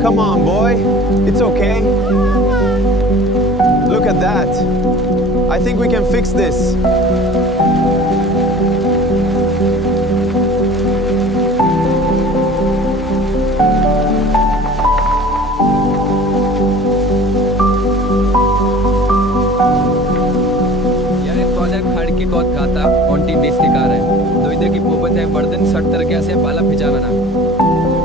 Come on, boy. It's okay. Look at that. I think we can fix this. बहुत खाता कॉन्टिन देश के car है तो इधर की पोपत है बर्दन सट तरह कैसे बाला फिजाना ना